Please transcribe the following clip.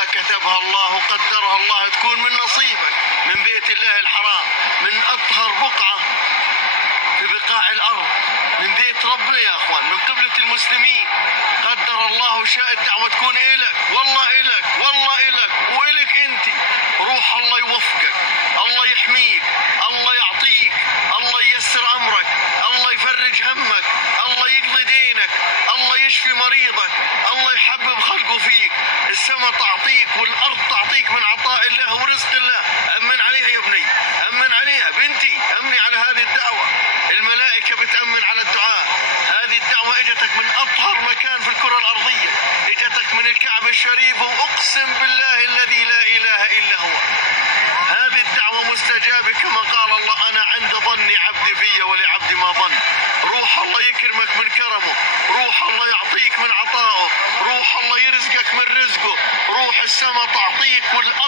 أشياء كتبها الله وقدرها الله تكون من نصيبك من بيت الله الحرام، من أطهر بقعة في بقاع الأرض، من بيت ربنا يا أخوان، من قبلة المسلمين. قدر الله وشاء الدعوة تكون إلك، والله إلك، والله إلك وإلك أنت. روح الله يوفقك، الله يحميك، الله يعطيك، الله ييسر أمرك، الله يفرج همك، الله يقضي دينك، الله يشفي مريضك، الله يحبب خلقه فيك. السماء تعطيك والأرض تعطيك من عطاء الله ورزق الله. أمن عليها يا ابني، أمن عليها بنتي، أمني على هذه الدعوة. الملائكة بتأمن على الدعاء. هذه الدعوة اجتك من أطهر مكان في الكرة الأرضية، اجتك من الكعبة الشريفة، وأقسم بالله الذي لا إله إلا هو هذه الدعوة مستجابة كما قال الله: أنا عند ظن عبدي في ولعبدي ما ظن. روح الله يكرمك من كرمه، روح الله يعطيك من عطائه، روح الله يرزقك من رزقه، روح السماء تعطيك والأرض